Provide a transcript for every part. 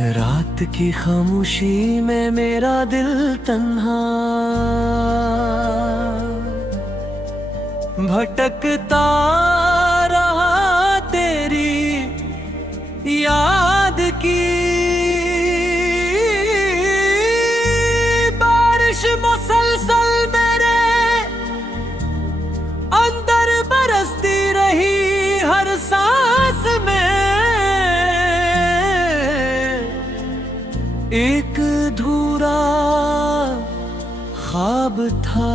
रात की खामोशी में मेरा दिल तन्हा भटकता रहा तेरी याद की। बारिश मुसलसल मेरे अंदर बरसती रही हर सांस में। एक धूरा ख्वाब था,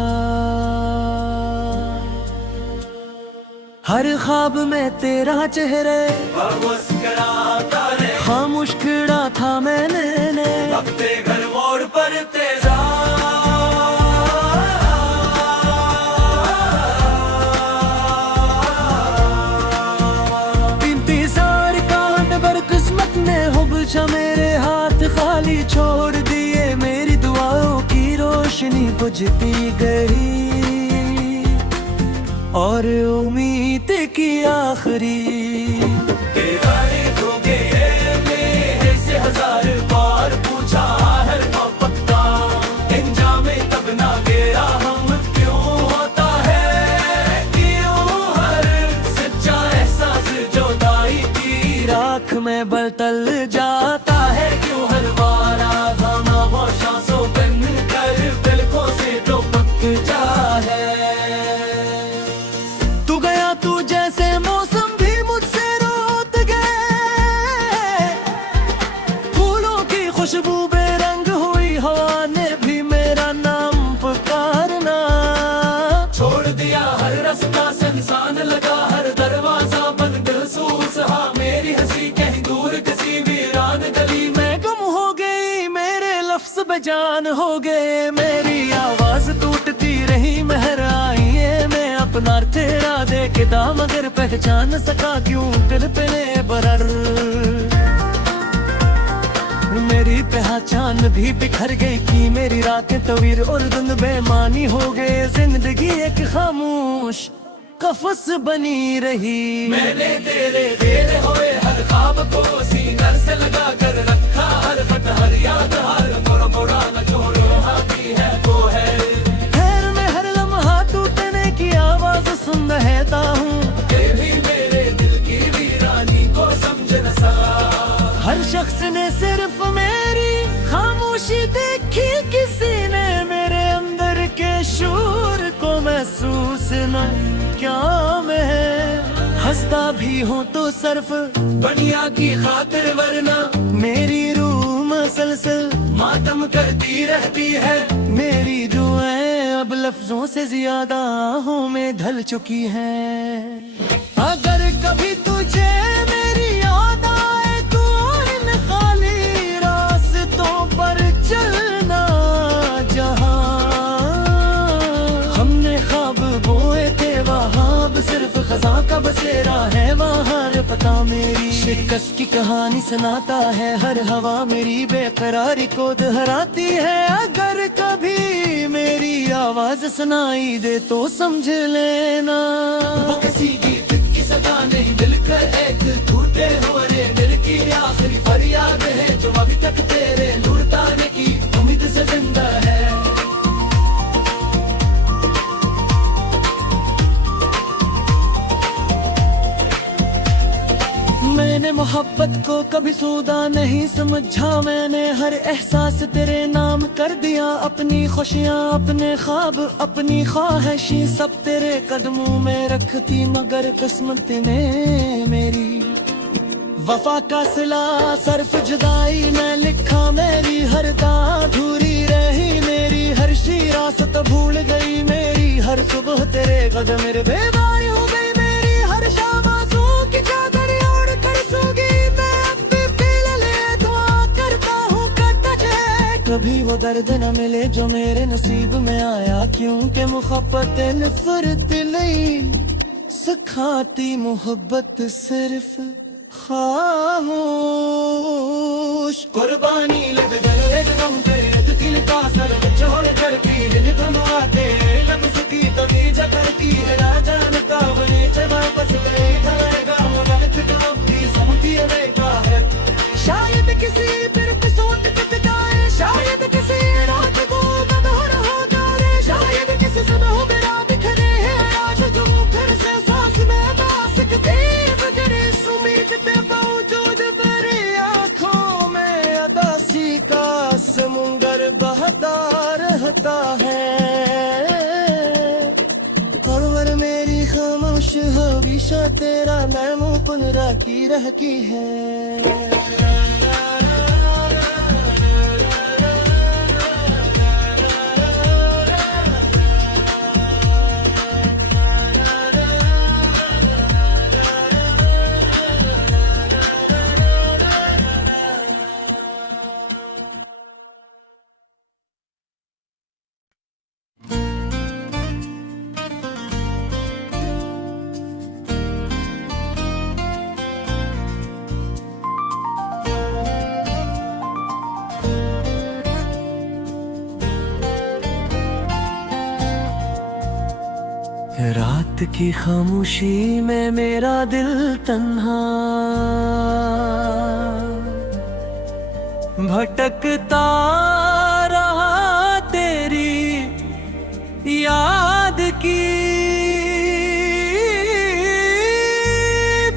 हर ख्वाब में तेरा चेहरे खामोश खड़ा था मैंने अपने घर मोड़ पर तेरा। इंतजार का पर किस्मत ने हो बुझा मेरे हाथ खाली छोड़ दिए। मेरी दुआओं की रोशनी बुझती गई और उम्मीद की आखिरी से हजार बार पूछा हर मोहब्बत का अंजाम तब ना गया हम क्यों होता है क्यों हर सच्चा एहसास जुदाई की राख में बदल जाता है क्यों हर बार आधा सांसों बन कर दिलकों से तो पक जाए। तू गया तू जैसे मौसम भी मुझसे रोत गए, फूलों की खुशबू बेरंग हुई हवा ने भी मेरा नाम पुकारना छोड़ दिया। हर रास्ता सुनसान लगा हर दरवाजा बंद महसूस हाँ मेरी हंसी कहीं दूर किसी वीरान गली में गुम हो गई। मेरे लफ्ज बेजान हो गए, मेरी आवाज टूटती रही महर आई है। मैं अपना तेरा देखता मगर पहचान सका क्यों दिल पे बरर। मेरी पहचान भी बिखर गई कि मेरी रातें तवीर और दिन बेमानी हो गए। जिंदगी एक खामोश कफस बनी रही। मैंने तेरे तेरे हुए हर ख्वाब को सीने से लगा कर रखा हर खत हर याद हर मोड़ा मोड़ा न जो रोहाती है वो है। खैर में हर लम्हा टूटने की आवाज सुन रहता हूँ ये भी मेरे दिल की वीरानी को समझ न सका। हर शख्स ने सिर्फ मेरी खामोशी देखी, किसी ने मेरे अंदर के शूर को महसूस न क्या। मैं हंसता भी हूँ तो सिर्फ दुनिया की खातिर वरना मेरी रूह मसलसल मातम करती रहती है। मेरी दुआएं अब लफ्जों से ज्यादा आहों में ढल चुकी हैं। अगर कभी तुझे मेरी याद आए तो इन खाली रास्तों पर चलना जहाँ हमने ख्वाब बोए थे वहाँ सिर्फ खजा का बसेरा है। वहाँ पता मेरी शिकस्त की कहानी सुनाता है, हर हवा मेरी बेकरारी को दोहराती है। अगर कभी मेरी आवाज सुनाई दे तो समझ लेना वो किसी गीत की सदा नहीं, मिलकर एक टूटे हुए दिल की आखिरी फरियाद है जो अभी तक तेरे लुटाने की उम्मीद से जिंदा है। मैंने मोहब्बत को कभी सौदा नहीं समझा, मैंने हर एहसास तेरे नाम कर दिया। अपनी खुशियाँ अपने ख्वाब अपनी ख्वाहिशी सब तेरे कदमों में रखती, मगर किस्मत ने मेरी वफा का सिला सर्फ जुदाई न लिखा। मेरी हर दां अधूरी रही, मेरी हर रात भूल गई, मेरी हर सुबह तेरे कदम मेरे बेदारी हो गई। मेरी हर शाम आंसू की चादर कभी वो दर्द न मिले जो मेरे नसीब में आया, क्योंकि मोहब्बत नफरत नहीं सिखाती, मोहब्बत सिर्फ खामोश। कुर्बानी लग गए गम पे दिल का सर छोड़ कर भी दिल तुम आते लफ्ज की तभी जगती है ना जान का बने वापस गए धरेगा मुनक का भी समझी का है शायद किसी तेरा मैं मुकुन राखी रहकी है। रात की खामोशी में मेरा दिल तन्हा भटकता रहा तेरी याद की।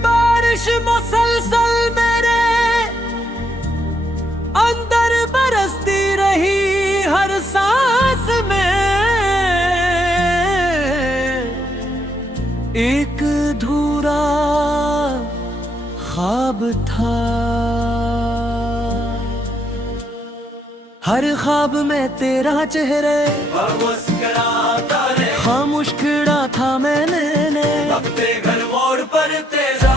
बारिश मुसलसल मेरे अंदर बरसती रही हर सांस में। एक धूरा ख्वाब था, हर ख्वाब में तेरा चेहरे खामोश खड़ा था मैंने अपने घर मोड़ पर तेरा।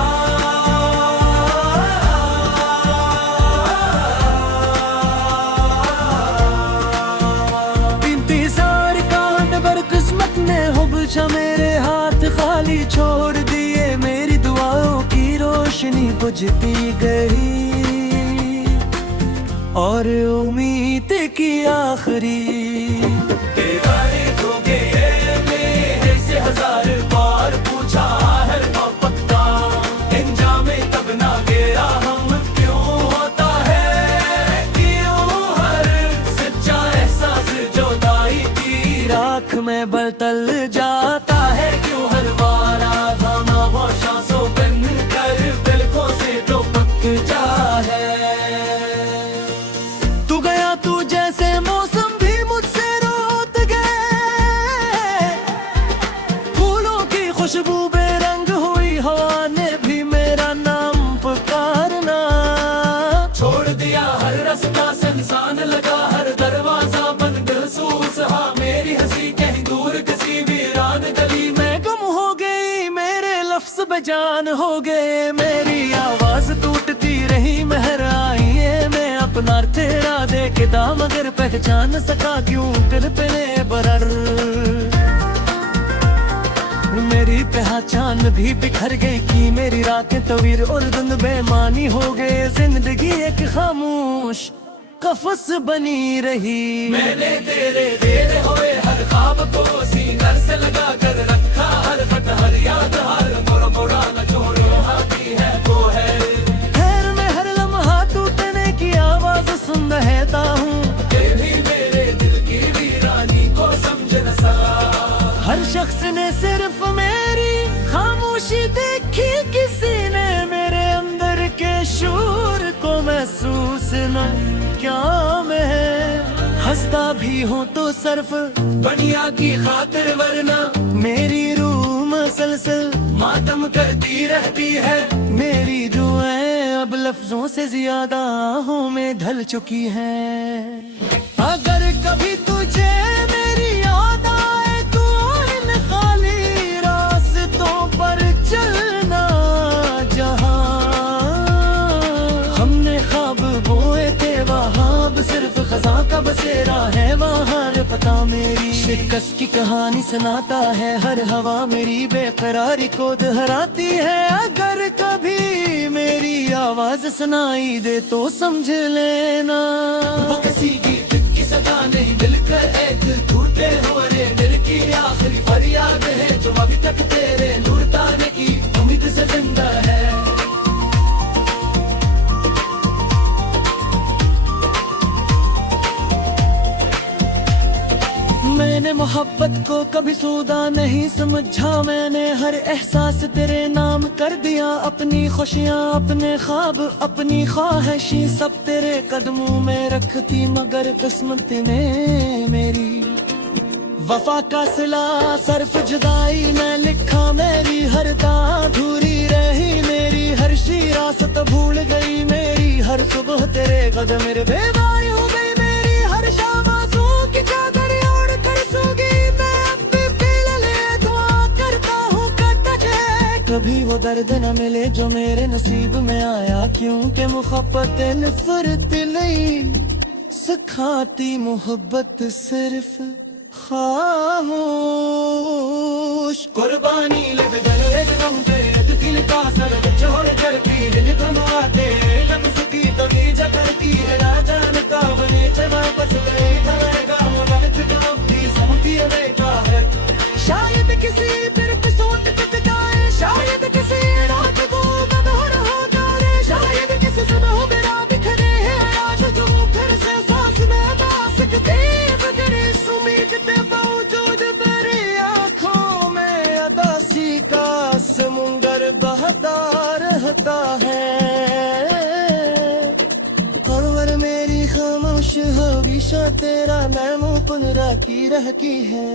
इंतजार का नबर किस्मत ने हो बुझा मेरे हाथ खाली छोड़ दिए। मेरी दुआओं की रोशनी बुझती गई और उम्मीद की आखिरी से हजार बार पूछा है मोहब्बत का इंजाम तब ना गिरा हम क्यों होता है। क्यों हर सच्चा एहसास जुदाई की राख में बदल जाता है। क्यों हर बार आज़ाना वो सांसों बन कर दिलकों से जो पक जा है। तू गया तू जैसे मौसम भी मुझसे रोत गए। फूलों की खुशबू बेरंग हुई हवा ने भी मेरा नाम पुकारना छोड़ दिया। हर रास्ता सुनसान लगा हर दरवाजा बंद महसूस हा। मेरी हंसी कहीं दूर किसी वीरान गली में गुम हो गई। मेरे लफ्ज बेजान हो गए। मेरी आवाज टूटती रही महर आई है। मैं अपना तेरा देखता मगर पहचान सका क्यों दिल पे बरर। मेरी पहचान भी बिखर गई कि मेरी रातें तवीर और दिन बेमानी हो गए। जिंदगी एक खामोश कफस बनी रही। मैंने तेरे देर हुए हर ख्वाब को सीनर से लगा कर रखा। हर खत हर याद हर मुरा न जो रोहाती है वो है। खैर में हर लम्हा टूटने की आवाज सुन रहता हूँ। ये भी मेरे दिल की वीरानी को समझ न सका। हर शख्स ने सिर्फ मेरी खामोशी देखी। किसी ने मेरे अंदर के शूर को महसूस न क्या मैं हंसता भी हूँ तो सिर्फ दुनिया की खातिर वरना मेरी रूह मसलसल मातम करती रहती है। मेरी दुआएं अब लफ्जों से ज्यादा आहों में ढल चुकी हैं। अगर कभी तुझे मेरी याद आए तो इन खाली रास्तों पर चलना जहाँ हमने ख्वाब बोए थे वहाँ अब सिर्फ खजा का बसेरा है। वहाँ पता मेरी शिकस्त की कहानी सुनाता है। हर हवा मेरी बेकरारी को दोहराती है। अगर कभी मेरी आवाज सुनाई दे तो समझ लेना वो किसी गीत की सदा नहीं मिलकर एक टूटे हुए दिल की आखिरी फरियाद है जो अभी तक तेरे नूर ताने की उम्मीद से जिंदा है। मैंने मोहब्बत को कभी सूदा नहीं समझा। मैंने हर एहसास तेरे नाम कर दिया। अपनी खुशियाँ अपने ख्वाब अपनी ख्वाहिशी सब तेरे कदमों में रखती मगर किस्मत ने मेरी वफा का सिला सर्फ जुदाई में लिखा, मेरी हर दां अधूरी रही, मेरी हर शीरासत भूल गई, मेरी हर सुबह तेरे कदम मेरे बेवार हो गई, मेरी हर शाम आंसू की चादर ओढ़ कर सूगी, मैं अब भी पील ले दुआ करता हूँ कट जाए कभी वो दर्द न मिले जो मेरे नसीब में आया, क्योंकि मुहब्बत नफरत नहीं सिखाती, मोहब्बत सिर्फ खामोश। कुर्बानी लिख दल एक दम तेरे दिल का सर छोड़ कर पीर तुम आते लफ्ज़ की तमीज़ करती है, ना जाने का बने जब वापस गए था मन चुका अपनी समझी का है, शायद किसी फिर पे सोच टूट जाए, शायद किसी रात को मैं हो रहा जाए, शायद किसी समय हो मेरा बिखरे है आज जो फिर से सांस में ना सकते बदरे उम्मीद पे बावजूद मेरी आँखों में अदासी का समुंदर बहता रहता है, खबर मेरी खामोश हमेशा तेरा मैं मुँह पुनरा की रहती है।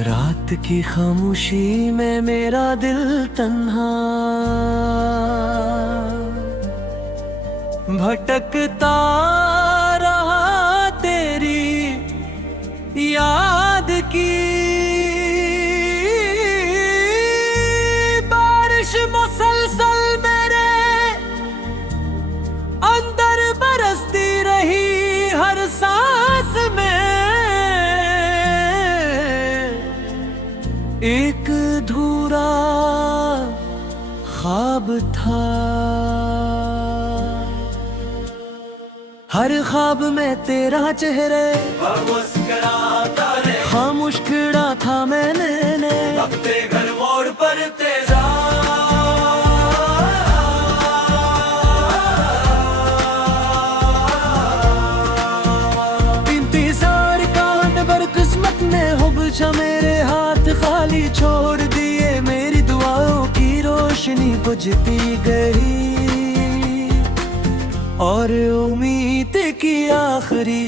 रात की खामोशी में मेरा दिल तन्हा भटकता रहा तेरी याद की, बारिश मुसलसल मेरे अंदर बरसती रही, हर सांस में एक धूरा ख्वाब था, हर ख्वाब में तेरा चेहरे खामोश खड़ा था मैंने, अपने घर मोड़ पर तेरा इंतजार का नबर किस्मत ने हो बुझा, मेरे हाथ खाली छोड़ दिए, मेरी दुआओं की रोशनी बुझती गई और उम्मीद की आखिरी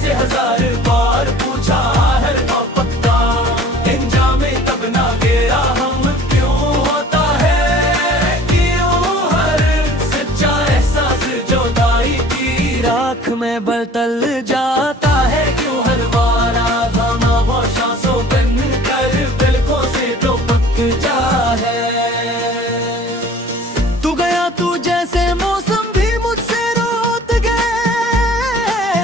से हजार बार पूछा हर मोहब्बत का इंजाम तब ना गया हम क्यों होता है, क्यों हर सच्चा एहसास जुदाई की राख में बदल जाता है, क्यों हर बार आधा वो सांसों बन कर दिलकों से तो पक जाए, तू गया तू जैसे मौसम भी मुझसे रोत गए,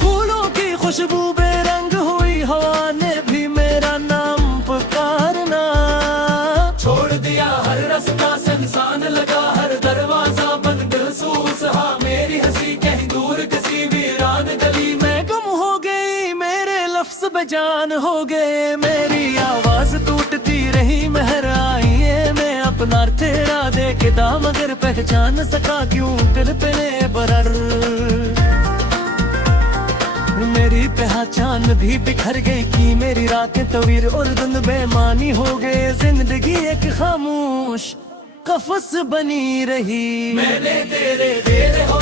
फूलों की खुशबू बेरंग हुई, हवा ने भी मेरा नाम पुकारना छोड़ दिया, हर रास्ता इंसान लगा, हर दरवाजा बंद सूस हा, मेरी हंसी कहीं दूर किसी वीरान गली में गुम हो गई, मेरे लफ्ज बेजान हो गए, मेरी आवाज टूटती रही, महर आई मैं अपना तेरा देखता मगर पहचान सका क्यों दिल पे ने बरर, मेरी पहचान भी बिखर गई कि मेरी रातें तवीर और दिन बेमानी हो गए, जिंदगी एक खामोश कफस बनी रही, मैंने तेरे देर हो